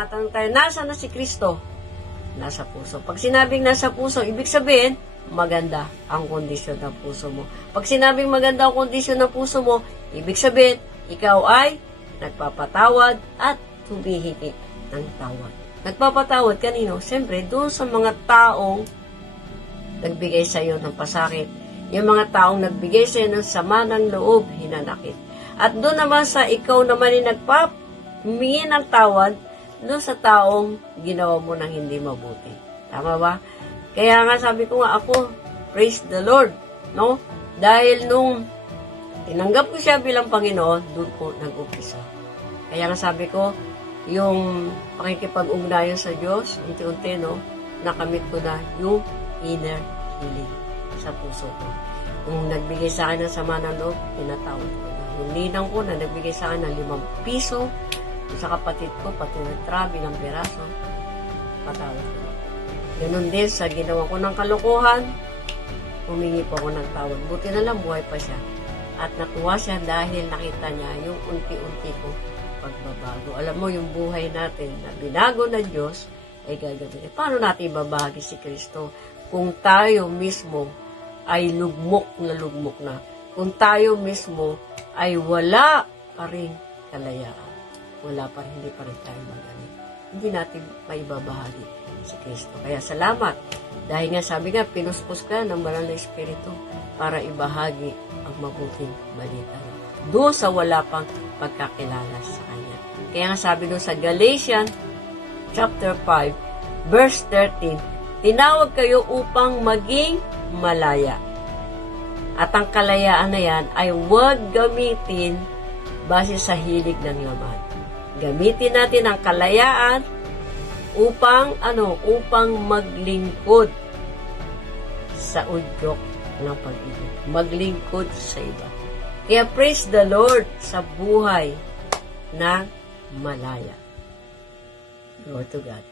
tinatanong tayo, nasa na si Kristo? Nasa puso. Pag sinabing nasa puso, ibig sabihin, maganda ang kondisyon ng puso mo. Pag sinabing maganda ang kondisyon ng puso mo, ibig sabihin, ikaw ay nagpapatawad at humihingi ng tawad. Nagpapatawad kanino? Siyempre, doon sa mga taong nagbigay sa iyo ng pasakit. Yung mga taong nagbigay sa iyo ng sama ng loob, hinanakit. At doon naman sa ikaw naman ay humingi ng tawad doon sa taong ginawa mo ng hindi mabuti. Tama ba? Kaya nga sabi ko nga ako, praise the Lord, no? Dahil nung tinanggap ko siya bilang Panginoon, doon ko nag-umpisa. Kaya nga sabi ko, yung pakikipag-ugnayan sa Diyos, unti-unti, no? Nakamit ko na yung inner healing sa puso ko. Nung nagbigay sa akin ng sama ng loob, pinatawad ko na. Yung ninang ko na nagbigay sa akin ng 5 piso, sa kapatid ko, pati nagtrabi ng peraso, patawad ko. Ganun din sa ginawa ko ng kalokohan, humingi po ako ng tawad. Buti na lang buhay pa siya. At natuwa siya dahil nakita niya yung unti-unti ko pagbabago. Alam mo, yung buhay natin na binago ng Diyos ay gagawin. Paano natin ibabahagi si Kristo kung tayo mismo ay lugmok na? Kung tayo mismo ay wala pa rin kalayaan. Wala pa rin, hindi pa rin tayo magaling. Hindi natin maibabahagi si Kristo. Kaya salamat. Dahil nga sabi nga, pinuspos ka ng Banal na Espiritu para ibahagi ang mabuting balita. Doon sa wala pang pagkakilala sa Kanya. Kaya nga sabi doon sa Galatians chapter 5, verse 13, tinawag kayo upang maging malaya. At ang kalayaan na yan ay huwag gamitin base sa hilig ng laman. Gamitin natin ang kalayaan upang maglingkod sa udyok ng pag-ibig. Maglingkod sa iba. Kaya praise the Lord sa buhay ng malaya. Glory to God.